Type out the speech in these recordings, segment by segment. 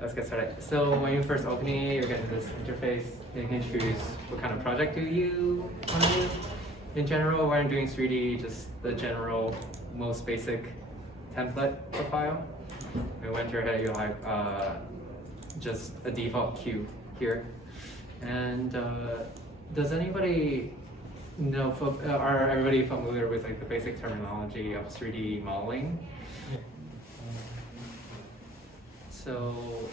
Let's get started. So when you first open it, you're getting this interface. You can choose what kind of project do you want to do. In general, when I'm doing 3D, just the general, most basic template profile. And once you're ahead, you have just a default cube here. And does anybody know, are everybody familiar with like the basic terminology of 3D modeling? So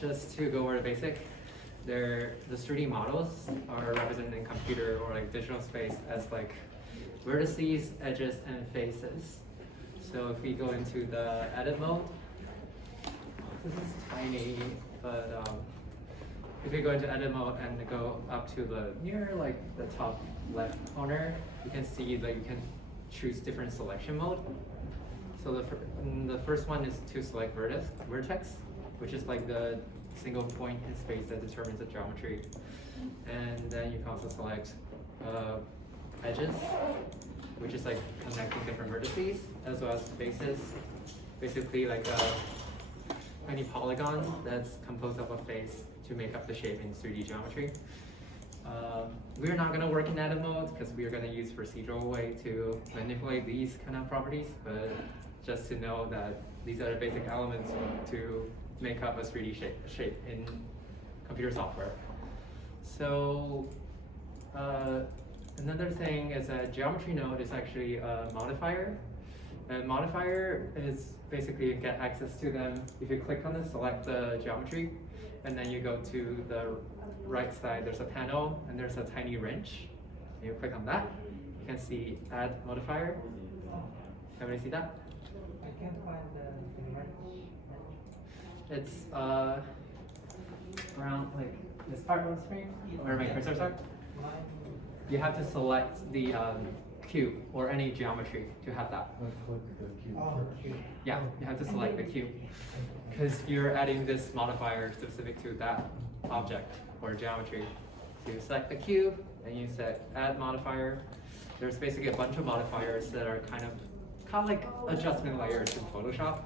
just to go over the basic, the 3D models are represented in computer or like digital space as like vertices, edges, and faces. So if we go into the edit mode, this is tiny, but if you go into edit mode and go up to the near like the top left corner, you can see that you can choose different selection mode. So the first one is to select vertex, which is like the single point in space that determines the geometry. And then you can also select edges, which is like connecting different vertices, as well as faces, basically like a tiny polygon that's composed of a face to make up the shape in 3D geometry. We're not going to work in edit mode because we are going to use procedural way to manipulate these kind of properties, but just to know that these are the basic elements to make up a 3D shape in computer software. So another thing is that geometry node is actually a modifier. And modifier is basically you get access to them. If you click on it, select the geometry, and then you go to the right side, there's a panel, and there's a tiny wrench. You click on that, you can see add modifier. Everybody see that? I can't find the wrench. It's around like this part of the screen, where my cursors are. You have to select the cube or any geometry to have that. Oh, cube. Yeah, you have to select the cube because you're adding this modifier specific to that object or geometry. So you select the cube and you set add modifier. There's basically a bunch of modifiers that are kind of like adjustment layers in Photoshop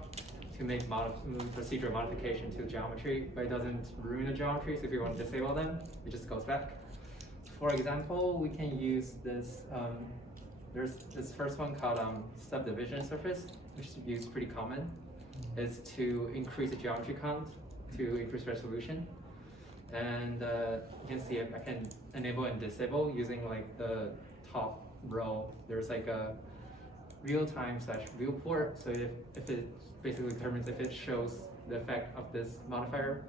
to make procedural modification to geometry, but it doesn't ruin the geometry. So if you want to disable them, it just goes back. For example, we can use this. There's this first one called Subdivision surface, which is used pretty common. It's to increase the geometry count to increase resolution. And you can see if I can enable and disable using like the top row. There's like a real-time / viewport. So if it basically determines if it shows the effect of this modifier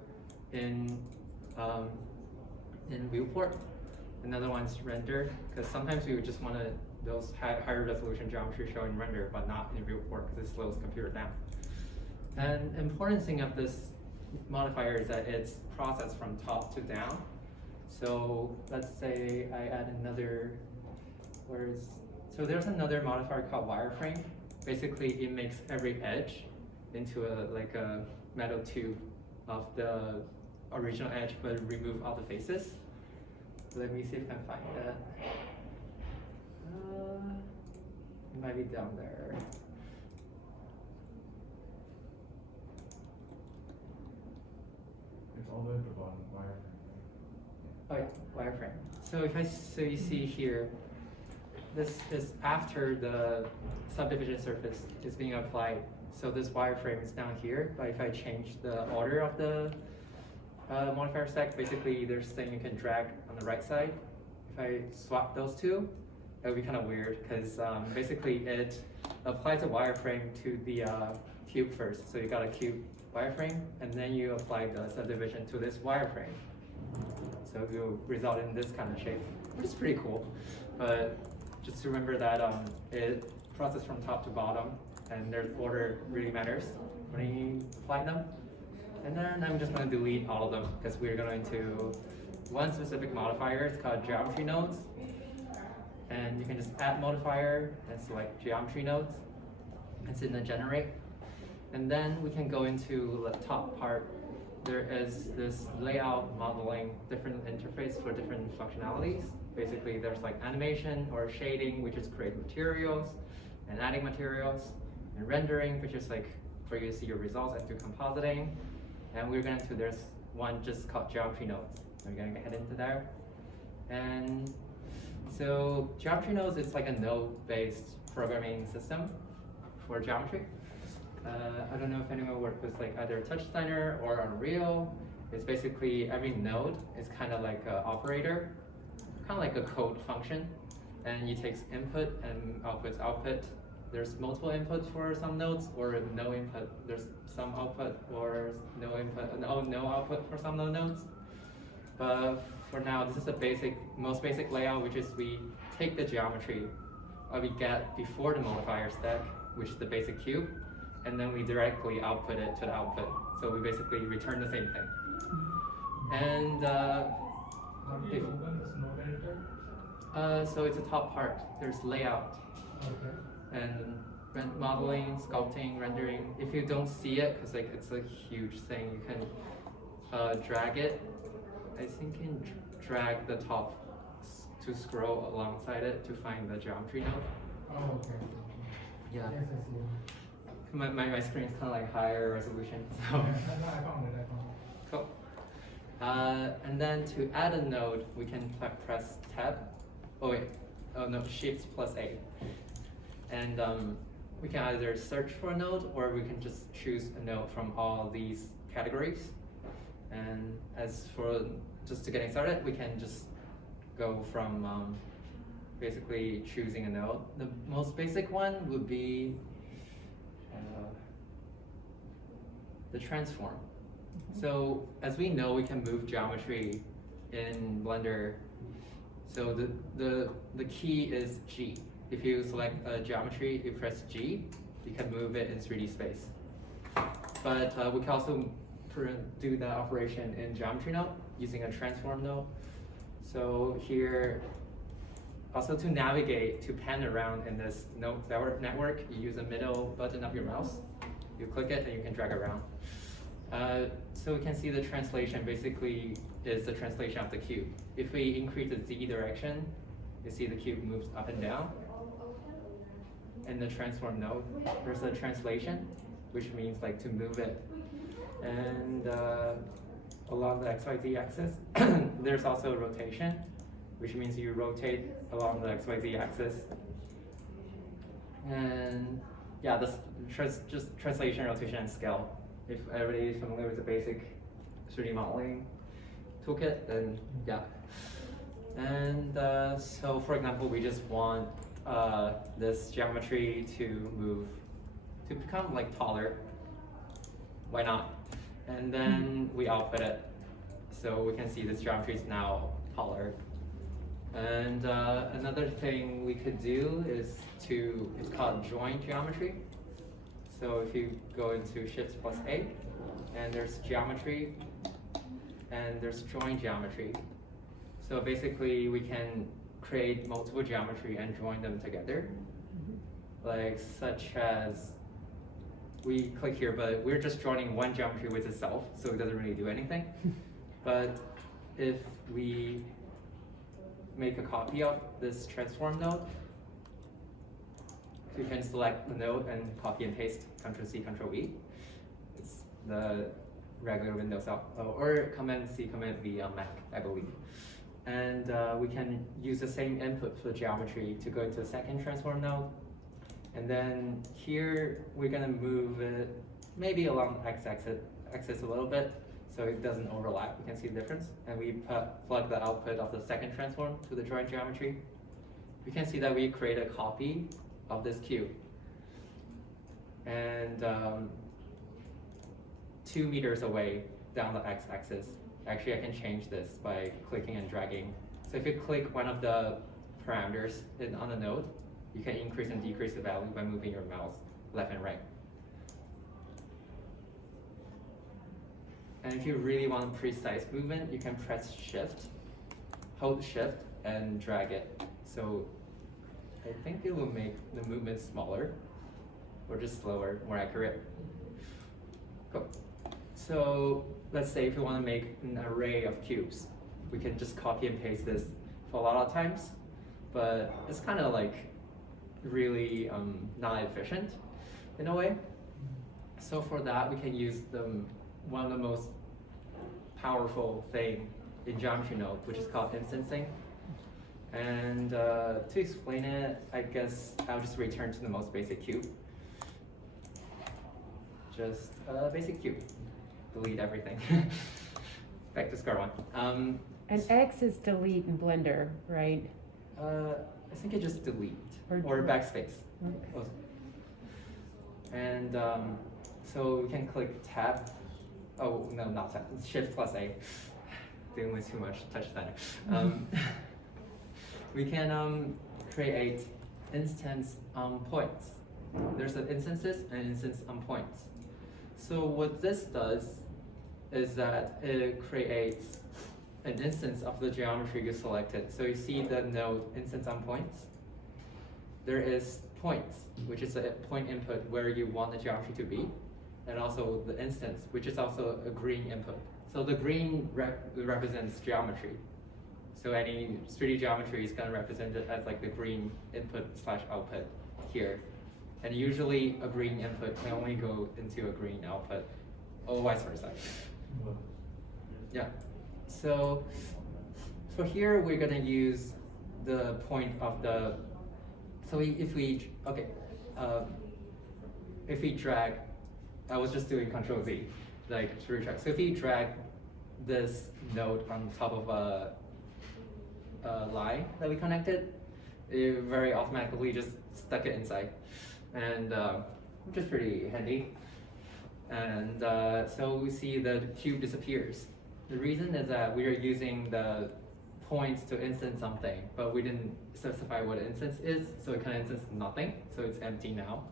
in viewport. Another one's render, because sometimes we would just want those higher resolution geometry show in render, but not in viewport because it slows the computer down. And important thing of this modifier is that it's processed from top to down. So let's say I add another, so there's another modifier called Wireframe. Basically, it makes every edge into a metal tube of the original edge, but remove all the faces. So let me see if I can find that. It might be down there. It's all the way at the bottom, wireframe. Oh yeah, wireframe. So you see here, this is after the subdivision surface is being applied. So this wireframe is down here, but if I change the order of the modifier stack, basically there's a thing you can drag on the right side. If I swap those two, that would be kind of weird because basically it applies a wireframe to the cube first. So you got a cube wireframe, and then you apply the subdivision to this wireframe. So it will result in this kind of shape, which is pretty cool. But just remember that it processes from top to bottom, and their order really matters when you apply them. And then I'm just going to delete all of them because we're going to one specific modifier. It's called geometry nodes. And you can just add modifier and select geometry nodes. It's in the generate. And then we can go into the top part. There is this layout modeling, different interface for different functionalities. Basically, there's like animation or shading, which is create materials, and adding materials, and rendering, which is like for you to see your results and do compositing. And we're going to, there's one just called geometry nodes. We're going to head into there. And so geometry nodes, it's like a node-based programming system for geometry. I don't know if anyone worked with like either TouchDesigner or Unreal. It's basically every node is kind of like an operator, kind of like a code function. And you take input and outputs output. There's multiple inputs for some nodes, or no input. There's some output or no input, no output for some nodes. But for now, this is the most basic layout, which is we take the geometry we get before the modifier stack, which is the basic cube, and then we directly output it to the output. So we basically return the same thing. And so it's a top part. There's layout. Okay. And modeling, sculpting, rendering. If you don't see it, because like it's a huge thing, you can drag it. I think you can drag the top to scroll alongside it to find the geometry node. Oh, okay. Yeah. Yes, I see. My screen is kind of like higher resolution. So. Yeah, I found it. Cool. And then to add a node, we can press tab. Oh wait, oh no, shift plus A. And we can either search for a node, or we can just choose a node from all these categories. And as for just to getting started, we can just go from basically choosing a node. The most basic one would be the transform. So as we know, we can move geometry in Blender. So the key is G. If you select a geometry, you press G, you can move it in 3D space. But we can also do that operation in geometry node using a transform node. So here, also to navigate, to pan around in this node network, you use the middle button of your mouse. You click it and you can drag around. So we can see the translation basically is the translation of the cube. If we increase the Z direction, you see the cube moves up and down. In the transform node, there's a translation, which means like to move it. And along the XYZ axis, there's also rotation, which means you rotate along the XYZ axis. And yeah, this just translation, rotation, and scale. If everybody is familiar with the basic 3D modeling toolkit, then yeah. And so for example, we just want this geometry to move, to become like taller. Why not? And then we output it. So we can see this geometry is now taller. And another thing we could do is it's called join geometry. So if you go into Shift plus A, and there's geometry, and there's join geometry. So basically we can create multiple geometry and join them together. Like such as, we click here, but we're just joining one geometry with itself, so it doesn't really do anything. But if we make a copy of this transform node, you can select the node and copy and paste, Ctrl+C, Ctrl+V. It's the regular Windows or Command-C, Command-V on Mac, I believe. And we can use the same input for the geometry to go into the second transform node. And then here, we're gonna move it maybe along the x-axis a little bit, so it doesn't overlap. You can see the difference. And we plug the output of the second transform to the join geometry. We can see that we create a copy of this cube. And 2 meters away down the x-axis. Actually, I can change this by clicking and dragging. So if you click one of the parameters on the node, you can increase and decrease the value by moving your mouse left and right. And if you really want precise movement, you can press Shift, hold Shift, and drag it. So I think it will make the movement smaller, or just slower, more accurate. Cool. So let's say if you want to make an array of cubes, we can just copy and paste this for a lot of times, but it's kind of like really not efficient in a way. So for that, we can use the one of the most powerful thing in geometry node, which is called instancing. And to explain it, I guess I'll just return to the most basic cube. Just a basic cube. Delete everything. Back to square one. And X is delete in Blender, right? I think it just delete or backspace. Okay. And so we can click tab. Oh no, not tab. Shift plus A. Doing with too much touch that. We can create instance points. There's an instances and instance points. So what this does is that it creates an instance of the geometry you selected. So you see the node instance points. There is points, which is a point input where you want the geometry to be, and also the instance, which is also a green input. So the green represents geometry. So any 3D geometry is kind of represented as like the green input slash output here. And usually a green input can only go into a green output, or vice versa. Yeah. So for here, we're gonna use the point of the, so if we drag, I was just doing Control Z, like to retract. So if we drag this node on top of a line that we connected, it very automatically just stuck it inside, and which is pretty handy. And so we see the cube disappears. The reason is that we are using the points to instance something, but we didn't specify what an instance is, so it can instance nothing, so it's empty now.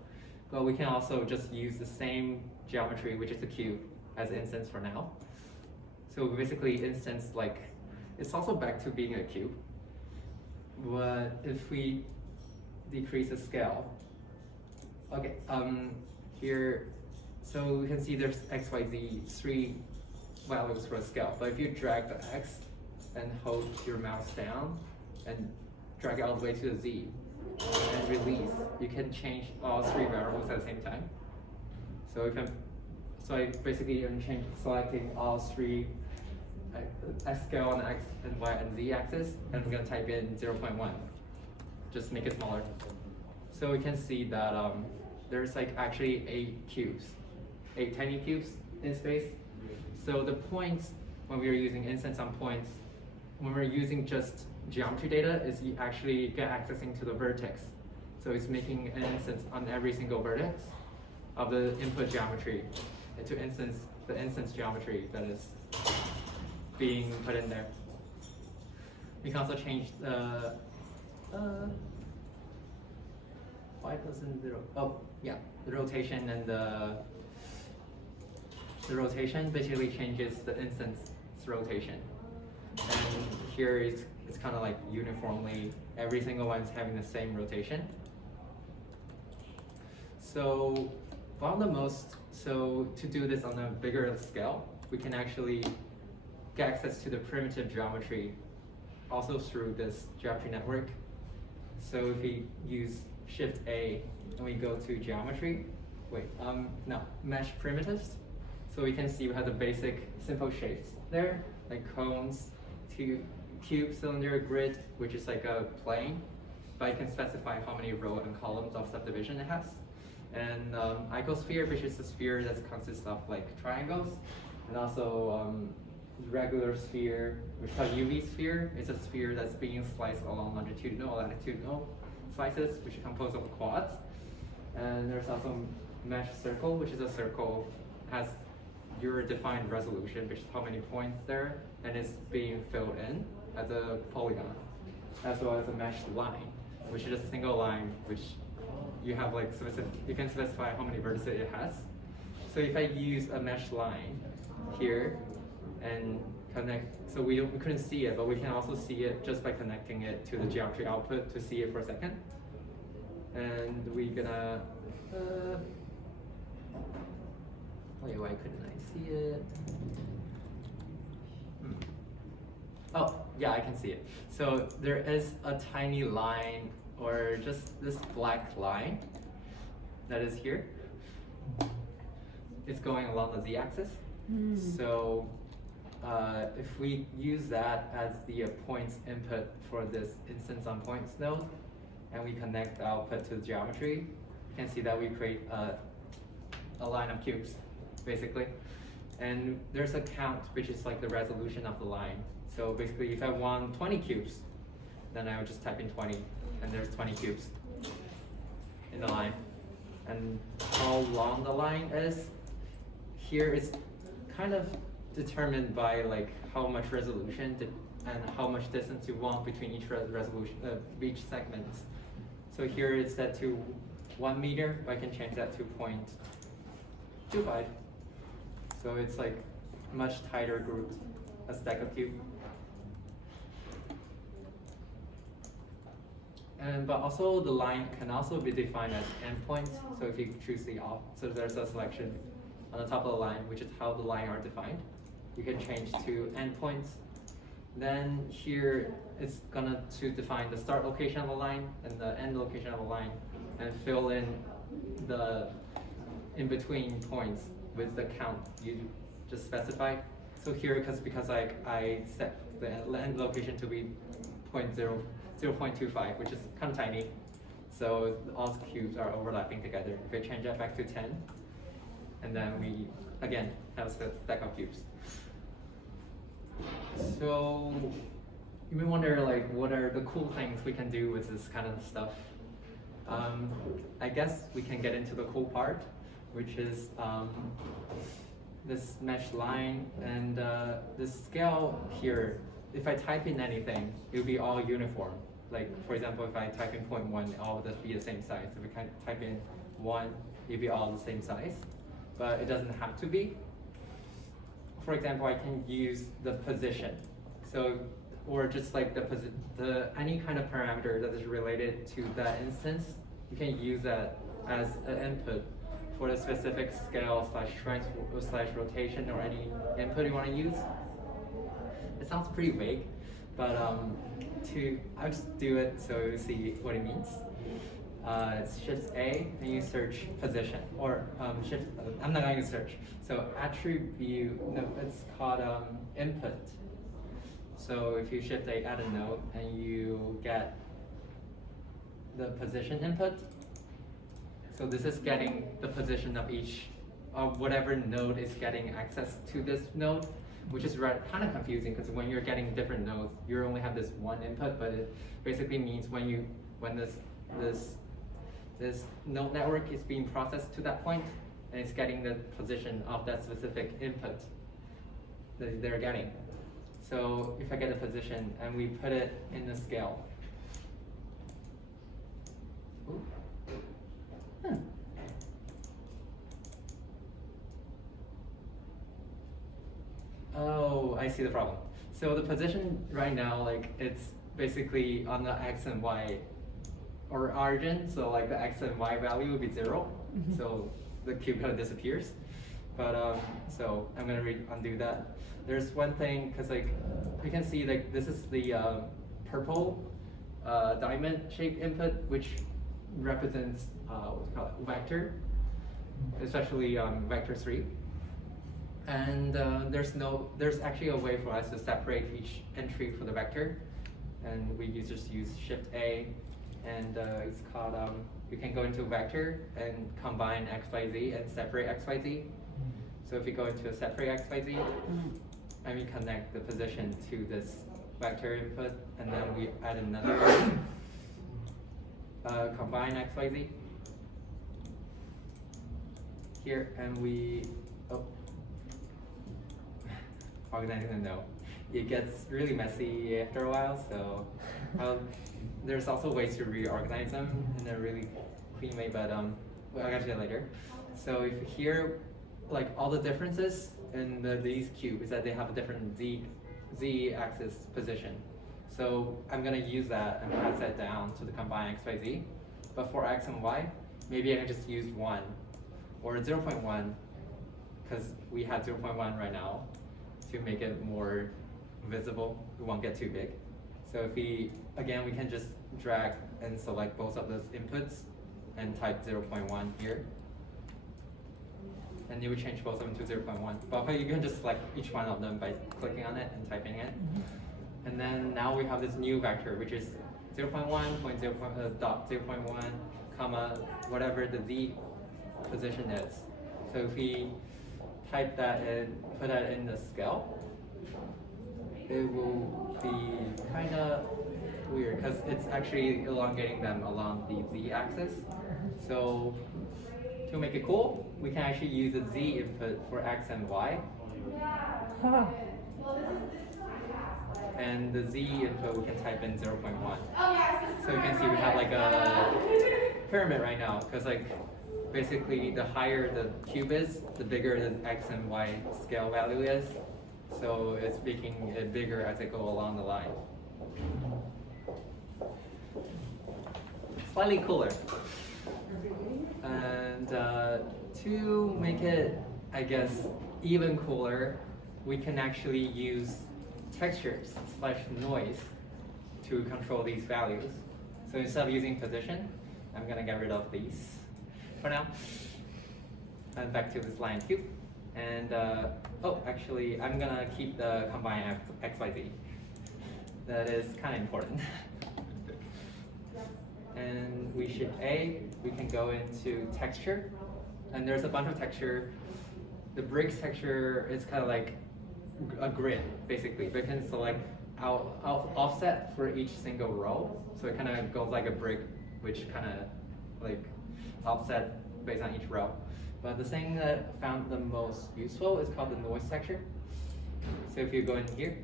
But we can also just use the same geometry, which is the cube, as instance for now. So basically instance, like, it's also back to being a cube. But if we decrease the scale, okay, here, so we can see there's X, Y, Z, 3 values for a scale. But if you drag the X and hold your mouse down and drag it all the way to the Z and release, you can change all 3 variables at the same time. So I basically am selecting all 3 X scale on the X and Y and Z axis, and I'm gonna type in 0.1, just make it smaller. So we can see that there's like actually 8 cubes, 8 tiny cubes in space. So the points, when we are using instance on points, when we're using just geometry data, is you actually get accessing to the vertex. So it's making an instance on every single vertex of the input geometry to instance the instance geometry that is being put in there. We can also change the why doesn't zero? Oh yeah, the rotation, and the rotation basically changes the instance rotation. And here it's kind of like uniformly every single one's having the same rotation. So to do this on a bigger scale, we can actually get access to the primitive geometry also through this geometry network. So if we use Shift A and we go to geometry, mesh primitives. So we can see we have the basic simple shapes there, like cones, cube, cylinder, grid, which is like a plane, but I can specify how many rows and columns of subdivision it has. And icosphere, which is a sphere that consists of like triangles, and also regular sphere, which is called UV sphere. It's a sphere that's being sliced along longitudinal, latitudinal slices, which are composed of quads. And there's also mesh circle, which is a circle, has your defined resolution, which is how many points there, and it's being filled in as a polygon, as well as a mesh line, which is a single line, which you have like you can specify how many vertices it has. So if I use a mesh line here and connect, so we couldn't see it, but we can also see it just by connecting it to the geometry output to see it for a second. And we're gonna, wait, why couldn't I see it? Oh, yeah, I can see it. So there is a tiny line, or just this black line that is here. It's going along the z-axis. So if we use that as the points input for this instance on points node, and we connect the output to the geometry, you can see that we create a line of cubes, basically. And there's a count, which is like the resolution of the line. So basically, if I want 20 cubes, then I would just type in 20, and there's 20 cubes in the line. And how long the line is, here is kind of determined by like how much resolution and how much distance you want between each resolution, each segment. So here it's set to 1 meter, but I can change that to 0.25. So it's like much tighter grouped, a stack of cube. But also the line can also be defined as endpoints. So if you choose the off, so there's a selection on the top of the line, which is how the line are defined. You can change to endpoints. Then here it's gonna to define the start location of the line and the end location of the line, and fill in the in between points with the count you just specified. So here, because I set the end location to be 0.25, which is kind of tiny. So all the cubes are overlapping together. If I change that back to 10, and then we again have a stack of cubes. So you may wonder, like, what are the cool things we can do with this kind of stuff? I guess we can get into the cool part, which is this mesh line and this scale here. If I type in anything, it will be all uniform. Like, for example, if I type in 0.1, all of this be the same size. If I type in 1, it'll be all the same size. But it doesn't have to be. For example, I can use the position. So, or just like the any kind of parameter that is related to that instance, you can use that as an input for the specific scale / rotation or any input you want to use. It sounds pretty vague, but I'll just do it so you see what it means. It's Shift A, and you search position, or Shift. I'm not going to search. So attribute. No, it's called input. So if you Shift A, add a node, and you get the position input. So this is getting the position of each, of whatever node is getting access to this node, which is kind of confusing because when you're getting different nodes, you only have this one input, but it basically means when this node network is being processed to that point, and it's getting the position of that specific input that they're getting. So if I get a position and we put it in the scale. Ooh. Oh, I see the problem. So the position right now, like, it's basically on the X and Y or origin. So like the X and Y value would be 0. Mm-hmm. So the cube kind of disappears. But so I'm gonna undo that. There's one thing, because like you can see, like, this is the purple diamond shaped input, which represents what's it called, vector, especially vector 3. And there's actually a way for us to separate each entry for the vector, and we just use Shift A, and it's called you can go into vector and combine X, Y, Z and separate X, Y, Z. So if you go into a separate X, Y, Z, and we connect the position to this vector input, and then we add another combine X, Y, Z here, and we organizing the node. It gets really messy after a while, so there's also ways to reorganize them in a really clean way, but I'll get to that later. So if here, like, all the differences in these cubes is that they have a different z-axis position. So I'm gonna use that and pass that down to the combine X, Y, Z. But for X and Y, maybe I can just use 1 or 0.1, because we have 0.1 right now, to make it more visible. We won't get too big. So if we can just drag and select both of those inputs and type 0.1 here. and you would change both of them to 0.1. But you can just select each one of them by clicking on it and typing it. And then now we have this new vector, which is 0.1, dot 0.1, comma, whatever the z position is. So if we type that in, put that in the scale, it will be kind of weird because it's actually elongating them along the z-axis. So to make it cool, we can actually use a z input for x and y. Huh. And the z input we can type in 0.1. So you can see we have like a pyramid right now because like basically the higher the cube is, the bigger the x and y scale value is. So it's making it bigger as it go along the line. Slightly cooler. And to make it, I guess, even cooler, we can actually use textures / noise to control these values. So instead of using position, I'm gonna get rid of these for now. And back to this line cube. And oh, actually, I'm gonna keep the combine x, y, z. That is kind of important. And we shift A, we can go into texture. And there's a bunch of texture. The bricks texture is kind of like a grid, basically. We can select offset for each single row. So it kind of goes like a brick, which kind of like offset based on each row. But the thing that I found the most useful is called the noise texture. So if you go in here,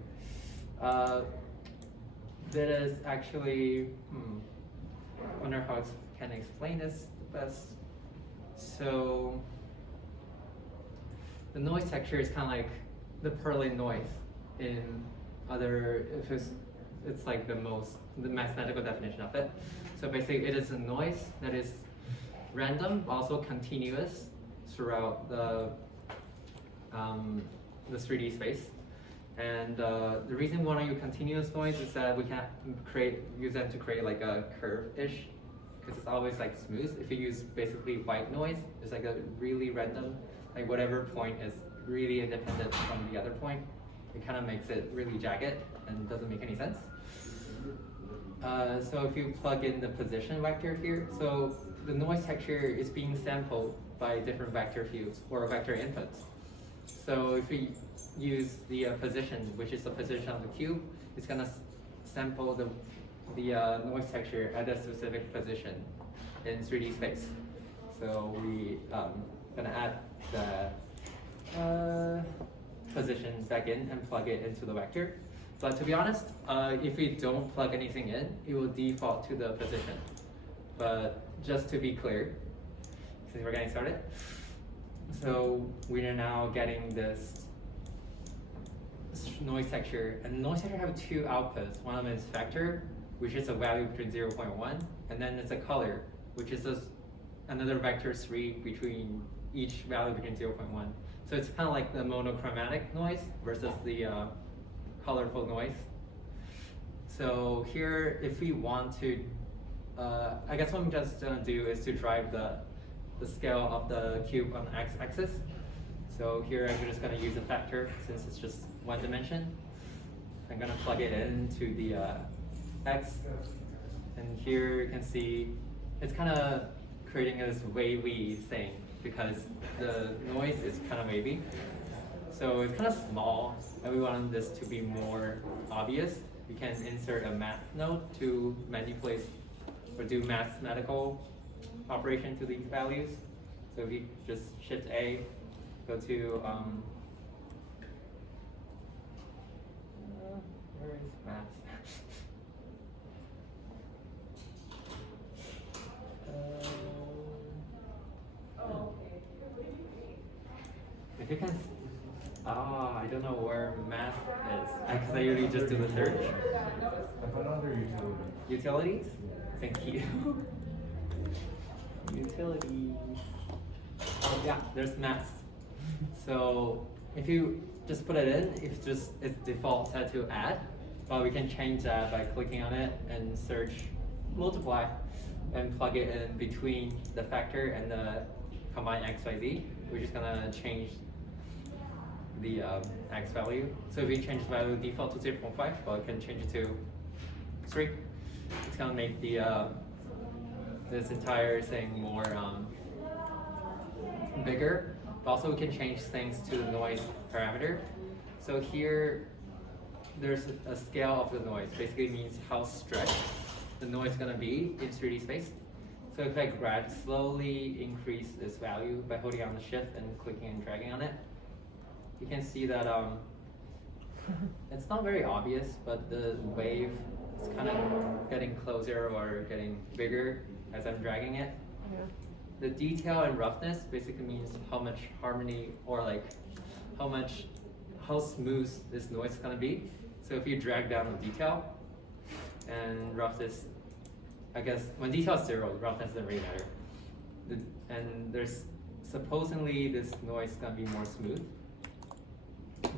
that is actually, I wonder how I can explain this the best. So the noise texture is kind of like the Perlin noise in other, if it's like the mathematical definition of it. So basically it is a noise that is random, also continuous throughout the 3D space. And the reason we want to use continuous noise is that we can use them to create like a curve-ish, because it's always like smooth. If you use basically white noise, it's like a really random, like whatever point is really independent from the other point. It kind of makes it really jagged and doesn't make any sense. So if you plug in the position vector here, so the noise texture is being sampled by different vector fields or vector inputs. So if we use the position, which is the position of the cube, it's gonna sample the noise texture at a specific position in 3D space. So we gonna add the position back in and plug it into the vector. But to be honest, if we don't plug anything in, it will default to the position. But just to be clear, since we're getting started, so we are now getting this noise texture, and noise texture have two outputs. One of them is vector, which is a value between 0.1, and then it's a color, which is another vector 3 between each value between 0.1. So it's kind of like the monochromatic noise versus the colorful noise. So here, if we want to, I guess what I'm just gonna do is to drive the scale of the cube on the x-axis. So here I'm just gonna use a factor since it's just one dimension. I'm gonna plug it into the x, and here you can see it's kind of creating this wavy thing because the noise is kind of wavy. So it's kind of small, and we want this to be more obvious. We can insert a math node to manipulate or do mathematical operation to these values. So we just shift A, go to where is math? If you can, I don't know where math is, because I usually just do the search. I put under utilities. Utilities? Thank you. Utilities. Oh yeah, there's math. So if you just put it in, it's default set to add, but we can change that by clicking on it and search multiply and plug it in between the factor and the combine x, y, z, we're just gonna change the x value. So if we change the value default to 0.5, well, we can change it to 3. It's gonna make the this entire thing more bigger. But also we can change things to the noise parameter. So here there's a scale of the noise. Basically means how stretched the noise is gonna be in 3D space. So if I slowly increase this value by holding on the shift and clicking and dragging on it, you can see that it's not very obvious, but the wave is kind of getting closer or getting bigger as I'm dragging it. Yeah. The detail and roughness basically means how much harmony or like how smooth this noise is gonna be. So if you drag down the detail and roughness, I guess when detail is 0, roughness doesn't really matter. And there's supposedly this noise is gonna be more smooth.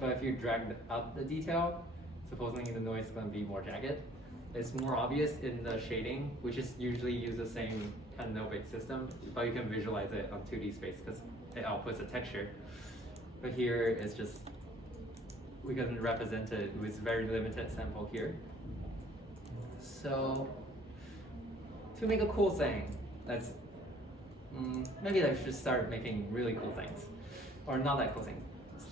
But if you drag up the detail, supposedly the noise is gonna be more jagged. It's more obvious in the shading, which is usually use the same kind of no-bake system, but you can visualize it on 2D space because it outputs a texture. But here it's just, we can represent it with very limited sample here. So to make a cool thing, let's maybe I should start making really cool things, or not that cool thing,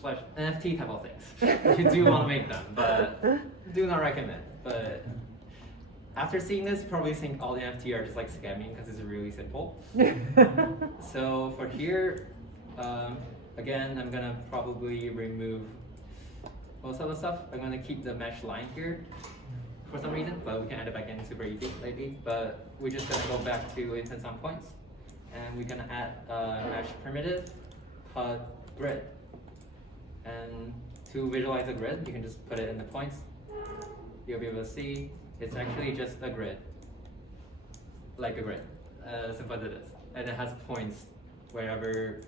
slash NFT type of things. You do want to make them, but do not recommend. But after seeing this, you probably think all the NFT are just like scamming because it's really simple. So for here, again, I'm gonna probably remove most of the stuff. I'm gonna keep the mesh line here for some reason, but we can add it back in super easy maybe. But we're just gonna go back to instance on points, and we're gonna add a mesh primitive called grid. And to visualize a grid, you can just put it in the points. You'll be able to see it's actually just a grid, like a grid, simple as it is. And it has points wherever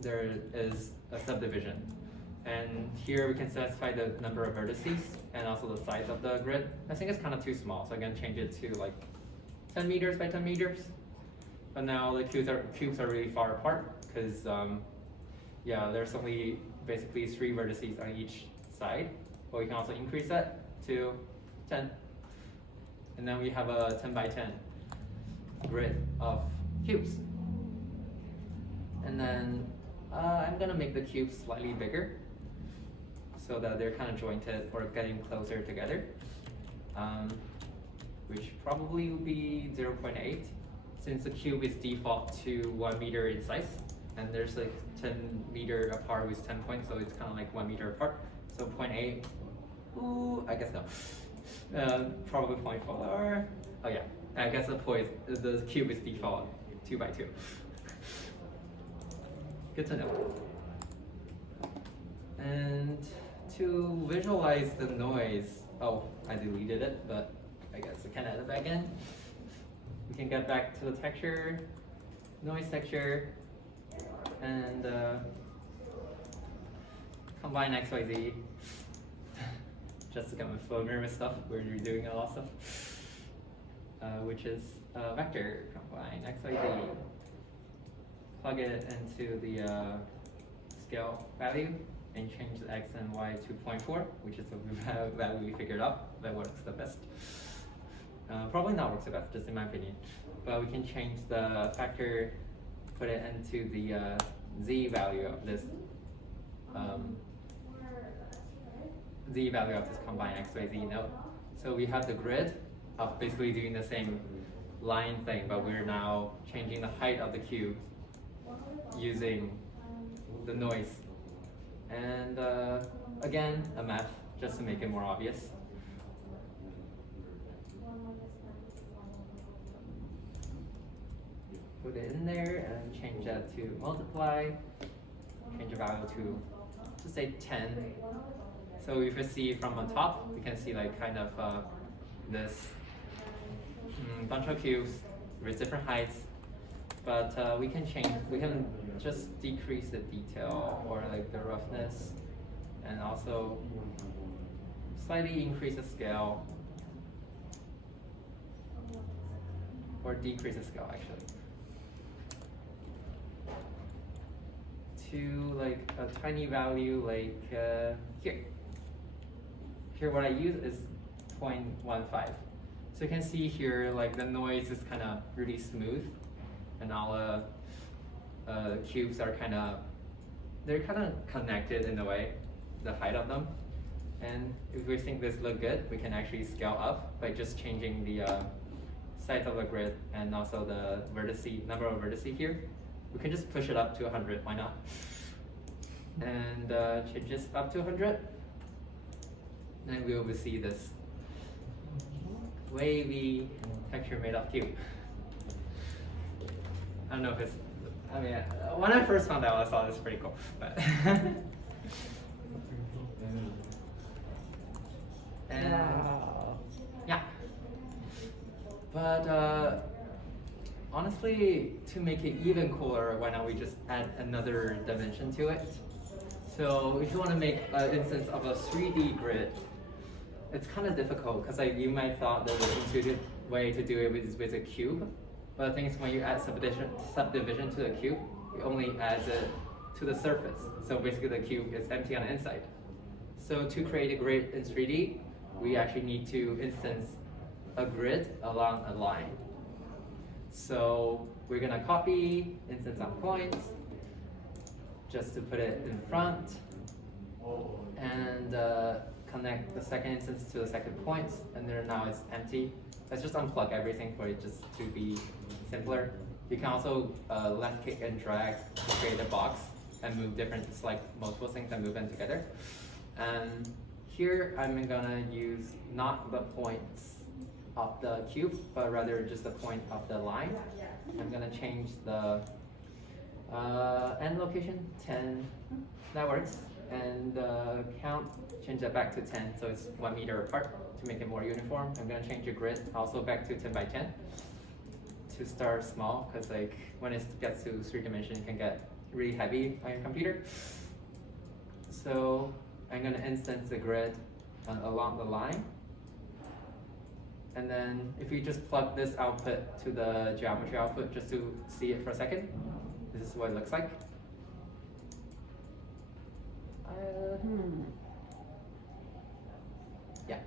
there is a subdivision. And here we can specify the number of vertices and also the size of the grid. I think it's kind of too small, so I'm gonna change it to like 10 meters by 10 meters. But now the cubes are really far apart because yeah, there's only basically 3 vertices on each side. But we can also increase that to 10. And then we have a 10 by 10 grid of cubes. And then I'm gonna make the cubes slightly bigger so that they're kind of jointed or getting closer together, which probably will be 0.8 since the cube is default to 1 meter in size, and there's like 10 meter apart with 10 points, so it's kind of like 1 meter apart. So 0.8, ooh, I guess no. Probably 0.4. Oh yeah, I guess the cube is default 2 by 2. Good to know. And to visualize the noise, oh, I deleted it, but I guess I can add it back in. We can get back to the texture, noise texture, and combine X, Y, Z. Just to get familiar with stuff, we're doing a lot of stuff, which is vector, combine X, Y, Z. Plug it into the scale value and change the X and Y to 0.4, which is the value we figured out that works the best. Probably not works the best, just in my opinion. But we can change the factor, put it into the Z value of this combine X, Y, Z node. So we have the grid of basically doing the same line thing, but we're now changing the height of the cube using the noise. And again, a map just to make it more obvious. Put it in there and change that to multiply. Change the value to say 10. So if you see from on top, we can see like kind of this bunch of cubes with different heights. But we can just decrease the detail or like the roughness, and also slightly increase the scale, or decrease the scale actually. to like a tiny value like here. Here what I use is 0.15. So you can see here like the noise is kind of really smooth, and all the cubes are they're kind of connected in a way, the height of them. And if we think this look good, we can actually scale up by just changing the size of the grid and also the number of vertices here. We can just push it up to 100, why not? And change this up to 100. And we will see this wavy texture made of cube. I don't know if it's, I mean, when I first found out, I thought it was pretty cool. But and yeah. But honestly, to make it even cooler, why not we just add another dimension to it? So if you want to make an instance of a 3D grid, it's kind of difficult because like you might thought that the intuitive way to do it is with a cube, but the thing is when you add subdivision to the cube, it only adds it to the surface. So basically the cube is empty on the inside. So to create a grid in 3D, we actually need to instance a grid along a line. So we're gonna copy instance on points just to put it in front, and connect the second instance to the second point, and there now it's empty. Let's just unplug everything for it just to be simpler. You can also left click and drag to create a box and move it's like multiple things and move them together. And here I'm gonna use not the points of the cube, but rather just the point of the line. I'm gonna change the end location 10, that works, and count, change that back to 10, so it's 1 meter apart to make it more uniform. I'm gonna change the grid also back to 10 by 10 to start small, because like when it gets to 3 dimension, it can get really heavy on your computer. So I'm gonna instance the grid along the line. And then if we just plug this output to the geometry output just to see it for a second, this is what it looks like. Yeah.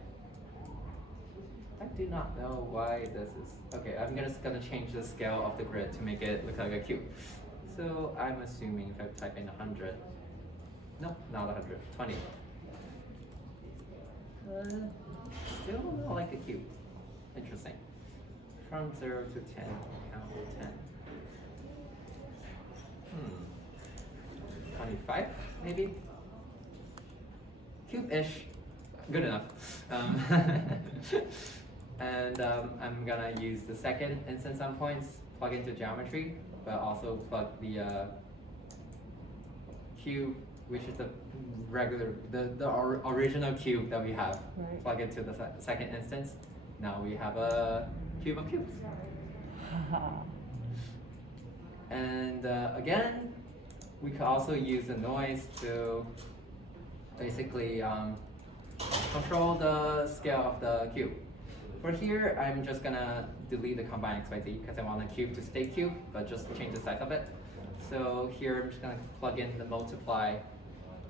I do not know why this is. Okay, I'm just gonna change the scale of the grid to make it look like a cube. So I'm assuming if I type in 100, no, not 100, 20. Still not like a cube. Interesting. From 0 to 10, count 10. 25, maybe? Cube-ish. Good enough. And I'm gonna use the second instance on points, plug into geometry, but also plug the cube, which is the original cube that we have. Right. Plug it to the second instance. Now we have a cube of cubes. And again, we could also use the noise to basically control the scale of the cube. For here, I'm just gonna delete the combine XYZ because I want the cube to stay cube, but just change the size of it. So here, I'm just gonna plug in the multiply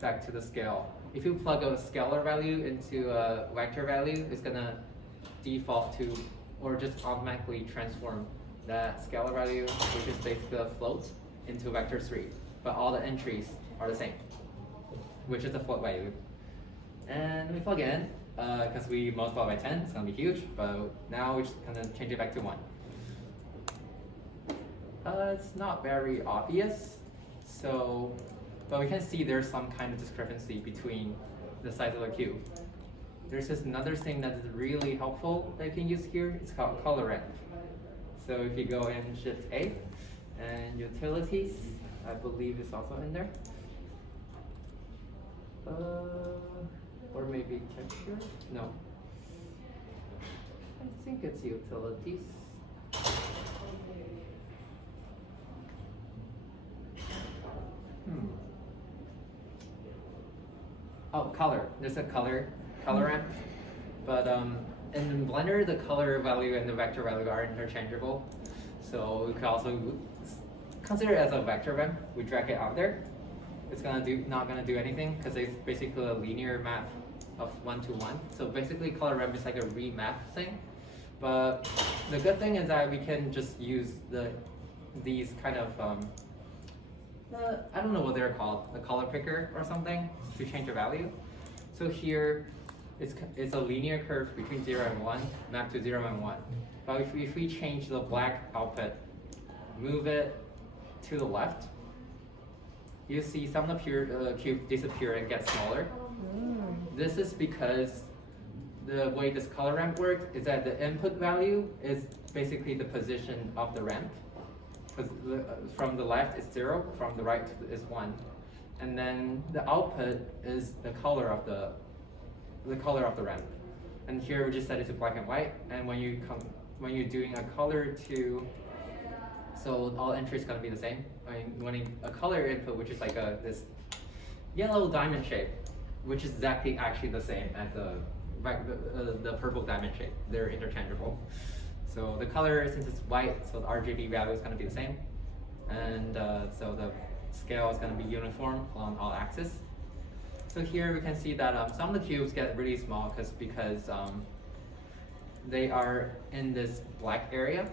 back to the scale. If you plug a scalar value into a vector value, it's gonna default to, or just automatically transform that scalar value, which is basically a float, into vector 3. But all the entries are the same, which is a float value. And we plug in, because we multiply by 10, it's gonna be huge, but now we're just gonna change it back to 1. It's not very obvious, so, but we can see there's some kind of discrepancy between the size of the cube. There's just another thing that is really helpful that you can use here. It's called color ramp. So if you go in Shift A and utilities, I believe it's also in there. Or maybe texture? No. I think it's utilities. Oh, color. There's a color ramp. But in Blender, the color value and the vector value are interchangeable. So we can also consider it as a vector ramp. We drag it out there. it's not gonna do anything because it's basically a linear map of 1 to 1. So basically color ramp is like a remap thing. But the good thing is that we can just use these kind of I don't know what they're called, a color picker or something, to change the value. So here it's a linear curve between 0 and 1, mapped to 0 and 1. But if we change the black output, move it to the left, you see some of the cube disappear and get smaller. This is because the way this color ramp works is that the input value is basically the position of the ramp. Because from the left is 0, from the right is 1, and then the output is the color of the ramp. And here we just set it to black and white. And when you're doing a color to, so all entries is gonna be the same. I mean, when a color input, which is like this yellow diamond shape, which is exactly actually the same as the purple diamond shape. They're interchangeable. So the color, since it's white, so the RGB value is going to be the same. And so the scale is going to be uniform on all axes. So here we can see that some of the cubes get really small because they are in this black area,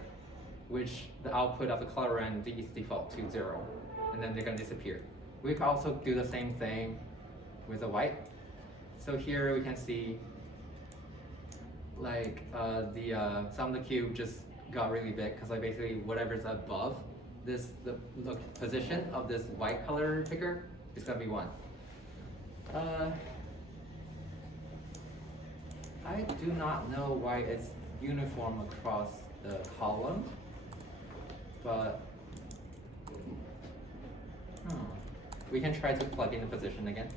which the output of the color ramp is default to 0. And then they're going to disappear. We can also do the same thing with the white. So here we can see like some of the cube just got really big because like basically whatever's above the position of this white color picker is gonna be 1. I do not know why it's uniform across the column, but we can try to plug in the position again.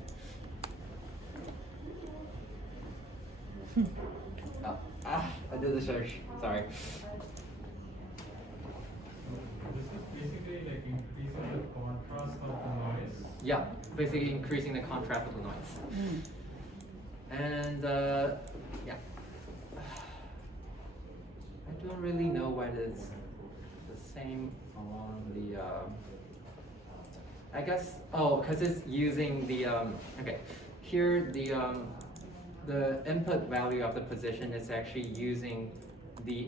I did the search, sorry. This is basically like increasing the contrast of the noise. Yeah, basically increasing the contrast of the noise. And yeah. I don't really know why it's the same along the, I guess, because it's using the, okay, here the input value of the position is actually using the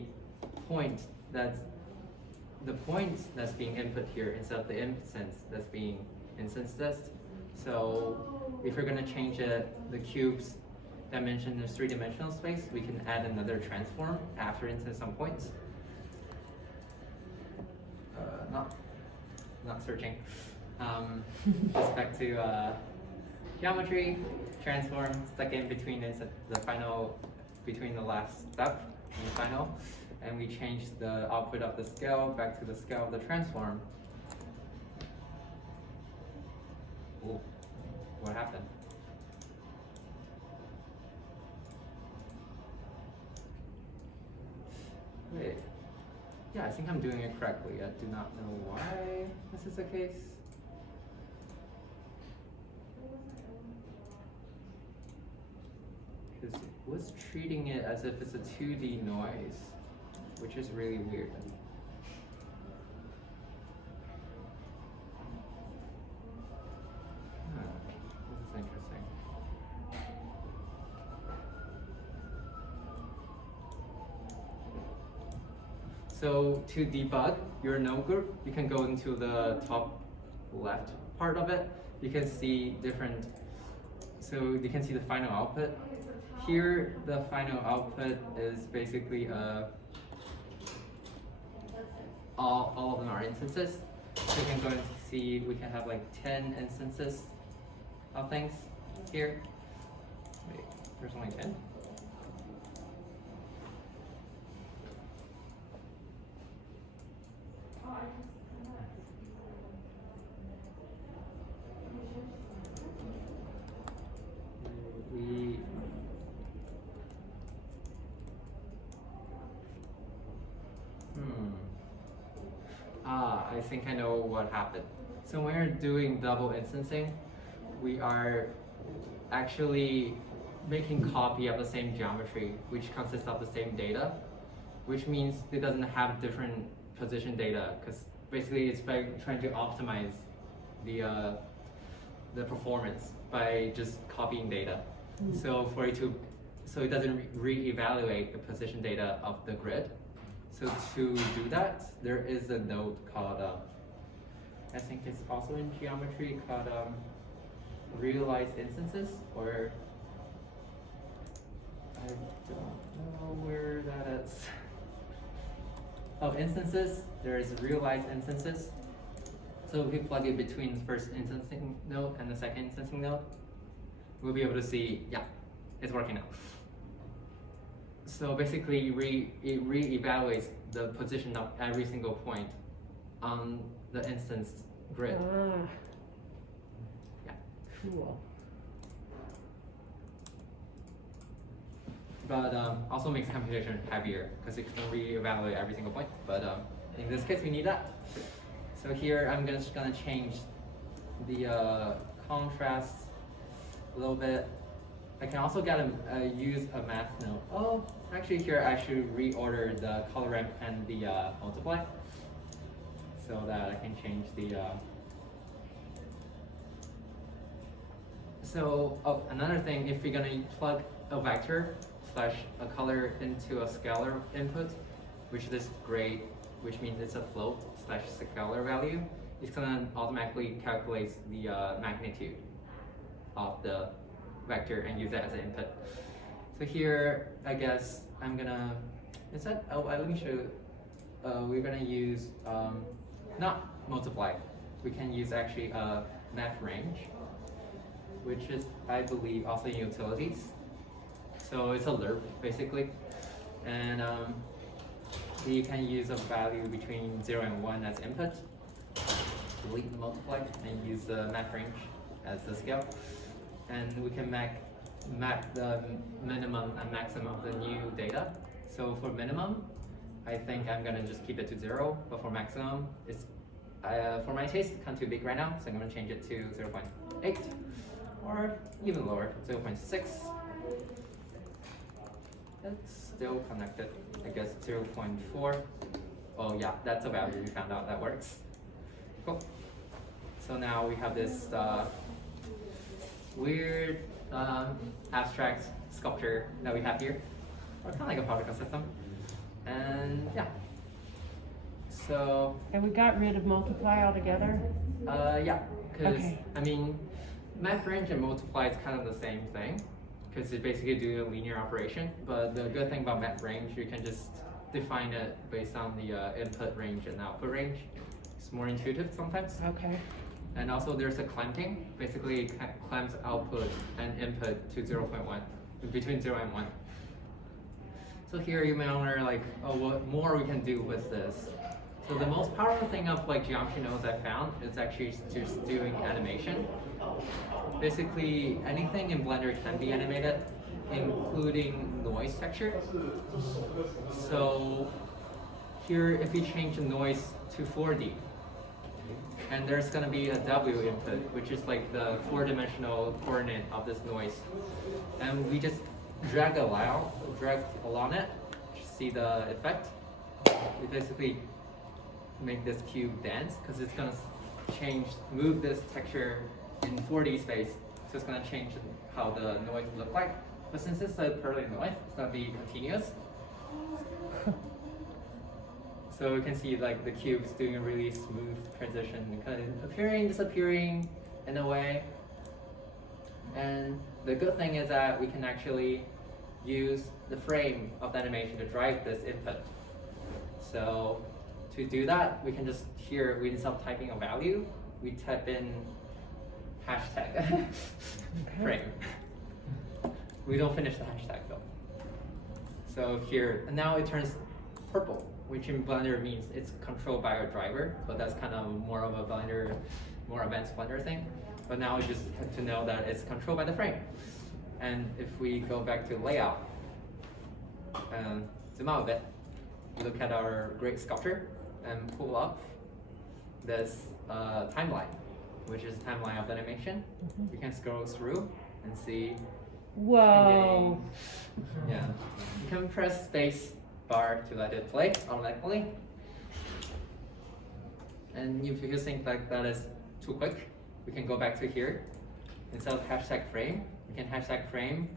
point that's being input here instead of the instance that's being instanced. So if we're going to change the cube's dimension in 3-dimensional space, we can add another transform after instance some points. Not searching. Just back to geometry, transform, stuck in between is the final, between the last step and the final, and we change the output of the scale back to the scale of the transform. Ooh, what happened? Wait, yeah, I think I'm doing it correctly. I do not know why this is the case. Because it was treating it as if it's a 2D noise, which is really weird. This is interesting. So to debug your node group, you can go into the top left part of it. You can see different, so you can see the final output. Here, the final output is basically all of them are instances. So you can go and see, we can have like 10 instances of things here. Wait, there's only 10? I think I know what happened. So when we're doing double instancing, we are actually making copy of the same geometry, which consists of the same data, which means it doesn't have different position data, because basically it's by trying to optimize the the performance by just copying data. So for it to, so it doesn't re-evaluate the position data of the grid. So to do that, there is a node called, I think it's also in geometry called realized instances, or I don't know where that is. Oh, instances, there's realized instances. So if we plug it between the first instancing node and the second instancing node, we'll be able to see, yeah, it's working now. So basically, it re-evaluates the position of every single point on the instance grid. Yeah. Cool. But also makes computation heavier because it can re-evaluate every single point. But in this case, we need that. So here, I'm just gonna change the contrast a little bit. I can also get use a math node. Oh, actually here I should reorder the color ramp and the multiply so that I can change the. So another thing, if you're gonna plug a vector slash a color into a scalar input, which is this gray, which means it's a float slash scalar value, it's gonna automatically calculate the magnitude of the vector and use that as an input. So here, I guess I'm gonna, instead, let me show you, we're gonna use, not multiply, we can use actually a map range, which is, I believe, also in utilities. So it's a lerp, basically. And we can use a value between 0 and 1 as input, delete the multiply, and use the map range as the scale. And we can map the minimum and maximum of the new data. So for minimum, I think I'm gonna just keep it to 0, but for maximum, it's for my taste, it's kind of too big right now, so I'm gonna change it to 0.8, or even lower, 0.6. It's still connected, I guess 0.4. Oh yeah, that's a value we found out that works. Cool. So now we have this weird abstract sculpture that we have here, or kind of like a particle system. And yeah, so. And we got rid of multiply altogether? Yeah, because Okay. I mean, map range and multiply is kind of the same thing, because it's basically doing a linear operation. But the good thing about map range, you can just define it based on the input range and output range. It's more intuitive sometimes. Okay. And also there's a clamping. Basically it clamps output and input to 0.1, between 0 and 1. So here you may wonder like, oh, what more we can do with this? So the most powerful thing of like geometry nodes I found is actually just doing animation. Basically anything in Blender can be animated, including noise texture. So here if you change the noise to 4D, and there's going to be a W input, which is like the 4-dimensional coordinate of this noise. And we just drag along it, see the effect. We basically make this cube dance, because it's going to move this texture in 4D space, so it's going to change how the noise look like. But since it's a Perlin noise, it's going to be continuous. So you can see like the cube's doing a really smooth transition, kind of appearing, disappearing in a way. And the good thing is that we can actually use the frame of the animation to drive this input. So to do that, we can just here, instead of typing a value, we type in hashtag frame. We don't finish the hashtag though. So here, and now it turns purple, which in Blender means it's controlled by a driver, but that's kind of more of a Blender, more advanced Blender thing. But now we just have to know that it's controlled by the frame. And if we go back to layout and zoom out a bit, we look at our great sculpture and pull up this timeline, which is timeline of the animation. We can scroll through and see. Whoa. Yeah, you can press space bar to let it play automatically. And if you think like that is too quick, we can go back to here instead of hashtag frame, we can hashtag frame.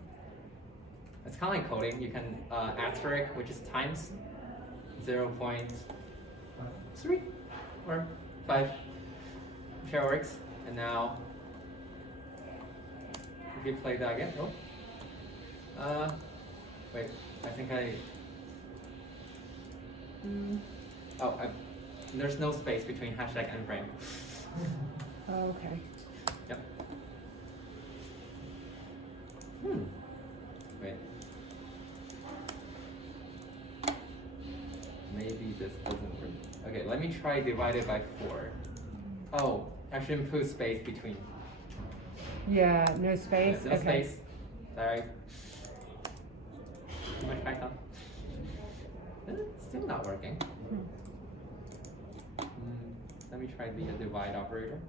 It's kind of like coding. You can asterisk, which is times 0.3 or 5, whichever works. And now, if you play that again, wait, I think there's no space between hashtag and frame. Oh, okay. Yep. Wait. Maybe this doesn't work. Okay, let me try divided by 4. Oh, I should put space between. Yeah, no space. No okay. space. Sorry. Too much Python. It's still not working. Let me try the divide operator.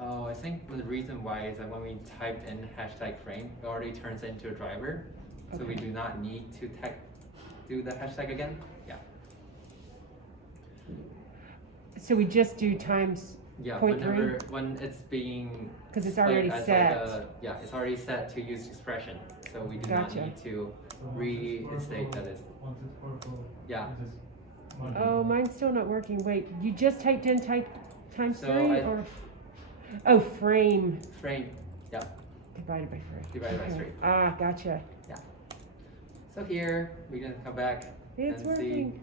Oh, I think the reason why is that when we type in hashtag frame, it already turns into a driver. So we Okay. do not need to do the hashtag again. Yeah. So we just do times Yeah, 0.3? when it's being 'Cause it's displayed already as set. yeah, it's already set to use expression. So we do Gotcha. not need to So reinstate that is. Once it's for Yeah. just modify. Oh, mine's still not working. Wait, you just typed in times So 3 or? Oh, frame Frame. Yeah. divided by 3. Divided by Okay. 3. Ah, gotcha. Yeah. So here we can come back It's and working. see.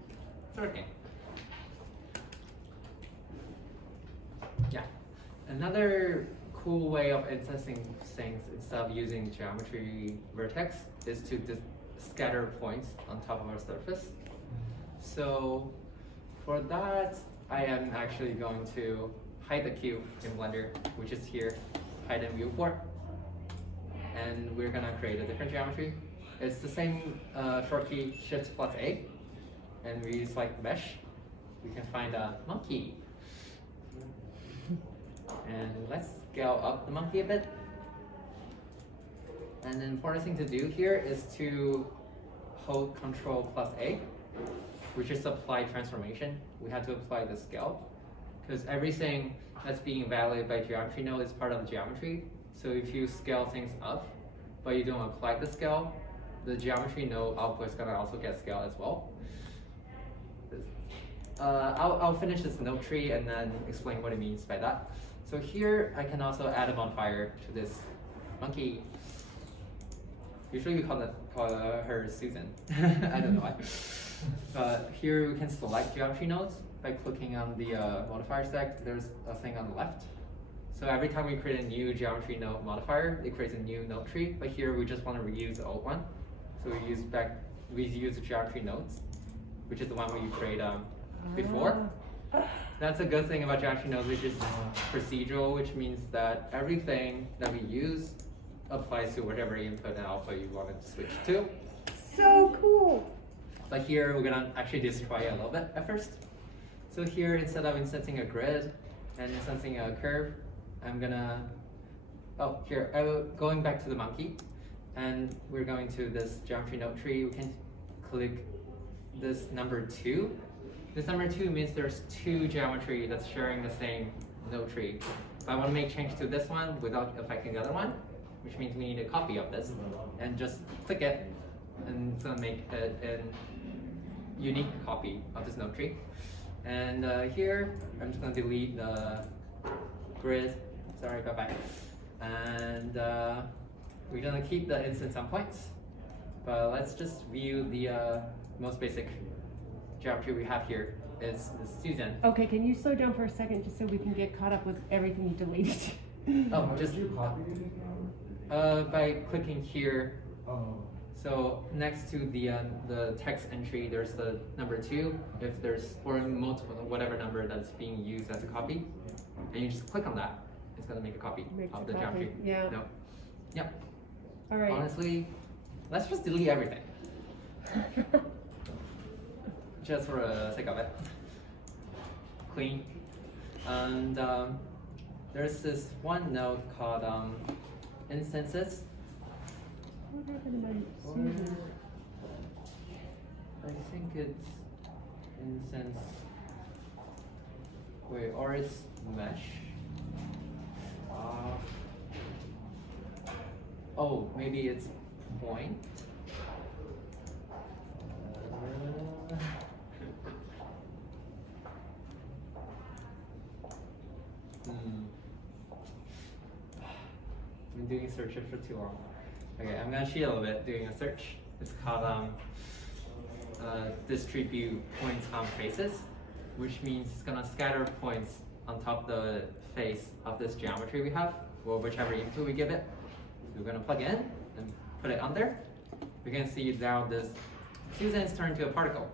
It's working. Yeah. Another cool way of accessing things instead of using geometry vertex is to just scatter points on top of our surface. So for that, I am actually going to hide the cube in Blender, which is here, hide in viewport. And we're gonna create a different geometry. It's the same shortkey Shift plus A, and we use like mesh. We can find a monkey. And let's scale up the monkey a bit. And the important thing to do here is to hold Control plus A, which is apply transformation. We have to apply the scale, because everything that's being evaluated by geometry node is part of the geometry. So if you scale things up, but you don't apply the scale, the geometry node output is gonna also get scaled as well. I'll finish this node tree and then explain what it means by that. So here I can also add a modifier to this monkey. Usually we call her Susan. I don't know why. But here we can select geometry nodes by clicking on the modifier stack. There's a thing on the left. So every time we create a new geometry node modifier, it creates a new node tree. But here we just want to reuse the old one. So we use the geometry nodes, which is the one we create before. That's a good thing about geometry nodes, which is procedural, which means that everything that we use applies to whatever input and output you want to switch to. So cool. But here we're gonna actually destroy it a little bit at first. So here, instead of instanting a grid and instanting a curve, I'm gonna, going back to the monkey, and we're going to this geometry node tree. We can click this number 2. This number 2 means there's 2 geometry that's sharing the same node tree. If I want to make change to this one without affecting the other one, which means we need a copy of this, and just click it, and it's gonna make it a unique copy of this node tree. And here, I'm just gonna delete the grid. Sorry, bye-bye. And we're gonna keep the instance on points, but let's just view the most basic geometry we have here. It's Susan. Okay, can you slow down for a second just so we can get caught up with everything you deleted? Oh, just Did you copy it? by clicking here. Oh. So next to the text entry, there's the number 2. If there's or multiple whatever number that's being used as a copy, and you just click on that, it's gonna make a copy Makes of a the copy, geometry. yeah. No. Yep. All right. Honestly, let's just delete everything, just for the sake of it. Clean. And there's this one node called instances. What happened to my Susan? it's instance. Wait, or it's mesh. Oh, maybe it's point. I've been doing searches for too long. Okay, I'm gonna cheat a little bit doing a search. It's called distribute points on faces, which means it's gonna scatter points on top of the face of this geometry we have, or whichever input we give it. So we're gonna plug in and put it on there. We can see now this Susan is turned into a particle.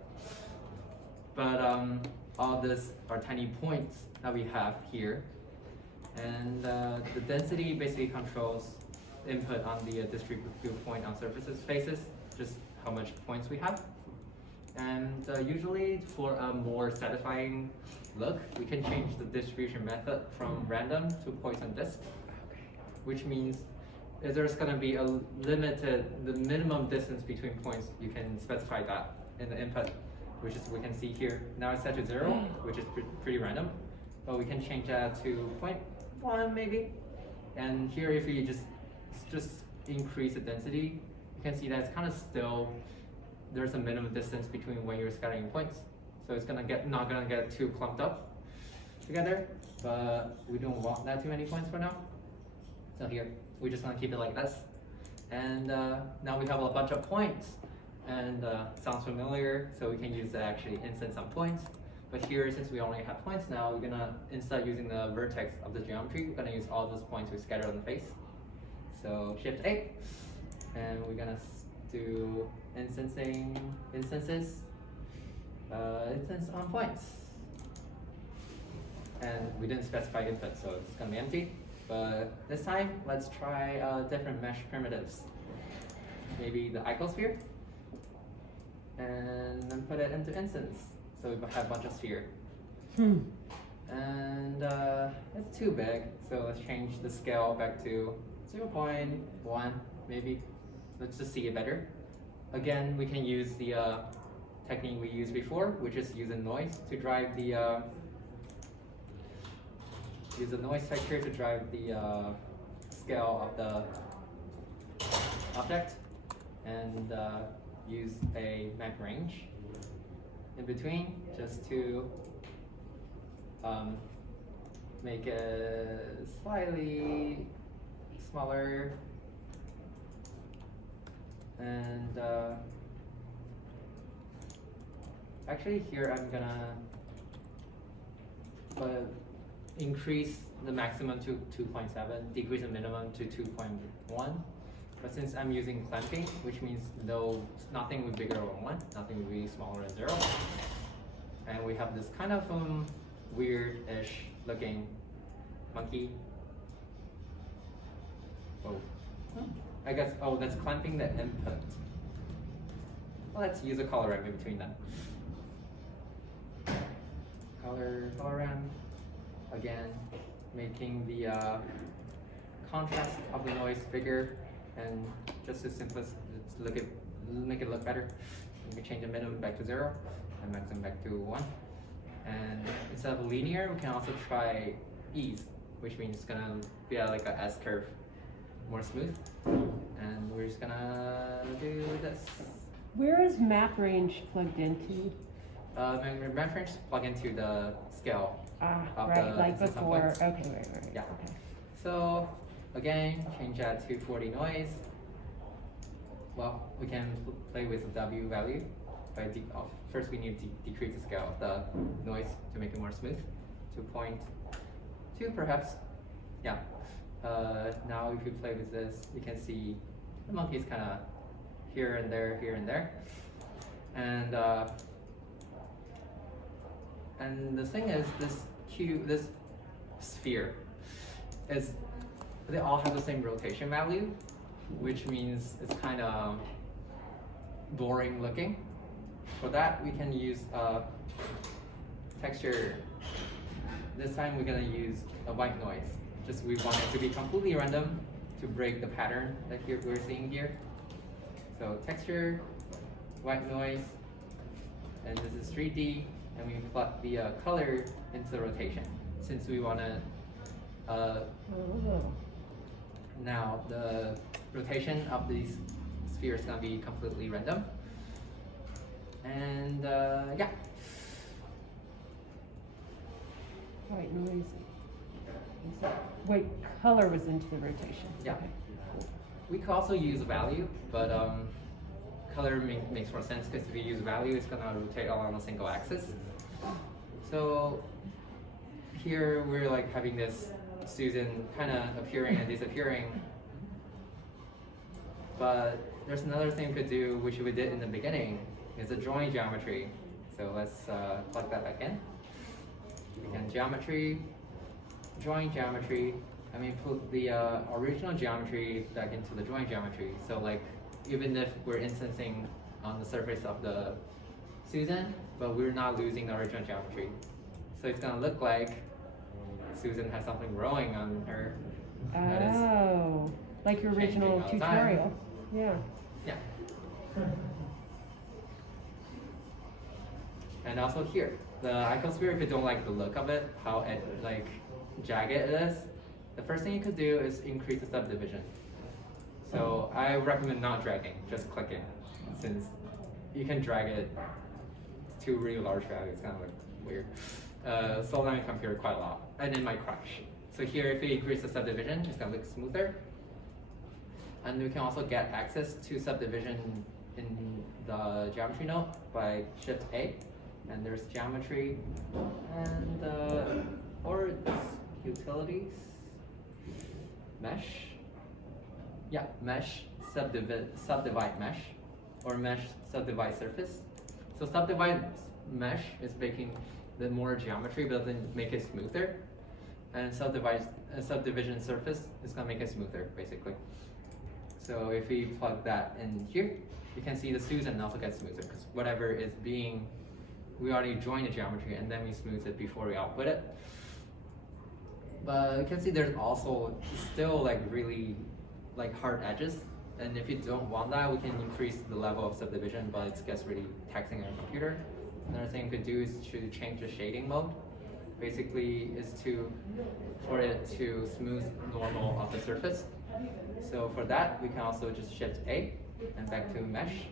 But all this are tiny points that we have here. And the density basically controls input on the distribute point on surfaces faces, just how much points we have. And usually for a more satisfying look, we can change the distribution method from random to Poisson disk, which means there's going to be a the minimum distance between points. You can specify that in the input, which is we can see here. Now it's set to 0, which is pretty random, but we can change that to 0.1 maybe. And here, if you just increase the density, you can see that it's kind of still, there's a minimum distance between when you're scattering points. So it's not gonna get too clumped up together, but we don't want that too many points for now. So here, we just want to keep it like this. And now we have a bunch of points, and sounds familiar, so we can use the actually instance on points. But here, since we only have points now, we're gonna, instead of using the vertex of the geometry, we're gonna use all those points we scattered on the face. So Shift A, and we're gonna do instance on points. And we didn't specify input, so it's gonna be empty. But this time, let's try different mesh primitives. Maybe the icosphere, and then put it into instance. So we have a bunch of sphere. And it's too big, so let's change the scale back to 0.1, maybe. Let's just see it better. Again, we can use the technique we used before, which is use a noise to drive the use a noise vector to drive the scale of the object, and use a map range in between just to make it slightly smaller. And actually here I'm gonna increase the maximum to 2.7, decrease the minimum to 2.1. But since I'm using clamping, which means though nothing will be bigger than 1, nothing will be smaller than 0. And we have this kind of weird-ish looking monkey. Oh, I guess, oh, that's clamping the input. Well, let's use a color ramp in between them. Color ramp. Again, making the contrast of the noise bigger, and just as simple as make it look better. We can change the minimum back to 0 and maximum back to 1. And instead of linear, we can also try ease, which means it's gonna be like a S curve, more smooth. And we're just gonna do this. Where is map range plugged into? Map range plug into the scale. Of Right, the like system before. points. Okay, right. Yeah. Okay. So again, change that to 40 noise. Well, we can play with the W value. By first, we need to decrease the scale of the noise to make it more smooth to 0.2 perhaps. Yeah. Now if you play with this, you can see the monkey is kind of here and there, and the thing is, this sphere they all have the same rotation value, which means it's kind of boring looking. For that, we can use texture. This time we're gonna use a white noise. Just we want it to be completely random to break the pattern that we're seeing here. So texture, white noise, and this is 3D, and we plug the color into the rotation, since we want to. Now the rotation of these spheres is gonna be completely random, and yeah. White noise. Wait, color was into the rotation. Yeah. Okay. We could also use value, but color makes more sense because if you use value, it's gonna rotate all on a single axis. So here we're like having this Susan kind of appearing and disappearing. But there's another thing we could do, which we did in the beginning, is a join geometry. So let's plug that back in. Again, geometry, join geometry, and we put the original geometry back into the join geometry. So like, even if we're instancing on the surface of the Susan, but we're not losing the original geometry. So it's gonna look like Susan has something growing on her. that is Oh, like your original changing all the time. tutorial. Yeah. Yeah. And also here, the icosphere, if you don't like the look of it, how it like jagged it is, the first thing you could do is increase the subdivision. So I recommend not dragging, just clicking, since you can drag it to really large values. It's kind of like weird. Slow down your computer quite a lot, and it might crash. So here, if we increase the subdivision, it's gonna look smoother. And we can also get access to subdivision in the geometry node by Shift A. And there's geometry and or it's utilities, mesh. Yeah, mesh, subdivide mesh, or mesh subdivide surface. So subdivide mesh is making the more geometry, but then make it smoother. And subdivision surface is gonna make it smoother, basically. So if we plug that in here, you can see the Susan also gets smoother, because whatever is being, we already joined the geometry and then we smooth it before we output it. But you can see there's also still like really like hard edges. And if you don't want that, we can increase the level of subdivision, but it gets really taxing on your computer. Another thing you could do is to change the shading mode. Basically is for it to smooth normal of the surface. So for that, we can also just Shift A and back to mesh.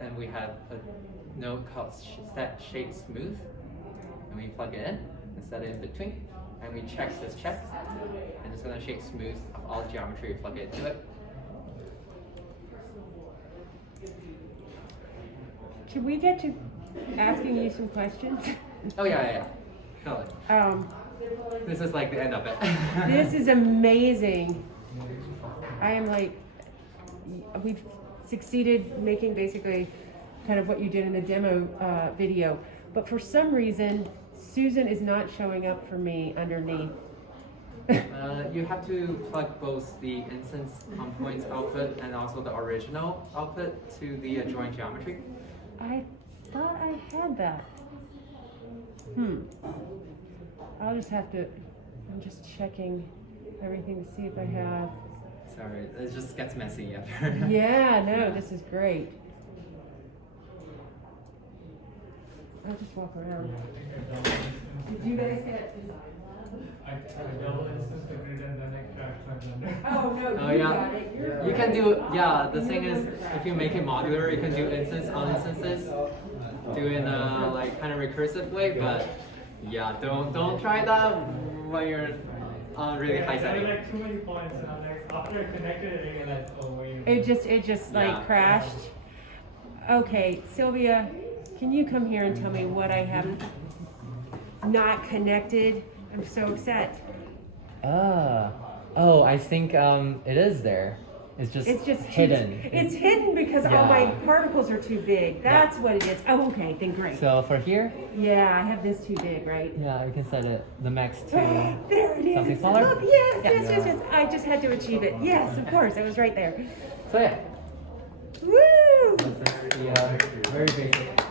And we have a node called set shade smooth, and we plug it in and set it in between, and we check this check, and it's gonna shade smooth of all the geometry. We plug it into it. Can we get to asking you some questions? Oh yeah. Totally. This is like the end of it. This is amazing. I am like, we've succeeded making basically kind of what you did in the demo video, but for some reason, Susan is not showing up for me underneath. You have to plug both the instance on points output and also the original output to the join geometry. I thought I had that. I'll just have to, I'm just checking everything to see if I have. Sorry, it just gets messy after. Yeah, no, this is great. I'll just walk around. Did you guys get? I double instance the grid and then I crash my blender. Oh, no, Oh, you yeah. got it. You're You right. can do, yeah, the thing is, if you make it modular, you can do instance on instances, do in a like kind of recursive way, but yeah, don't try that when you're on really high There were setting. like too many points, and I'm like, after I connected it, I realized, oh wait. It just like Yeah. crashed. Okay, Sylvia, can you come here and tell me what I have not connected? I'm so upset. Oh, I think it is there. It's just hidden. It's hidden because all my particles are too big. That's what it is. Oh, okay, then great. So for here, Yeah, I have this too big, right? yeah, we can set it the max to There it is. something smaller. Look, yes. I just had to achieve it. Yes, of course. I was right there. So yeah, Woo! this is the very basic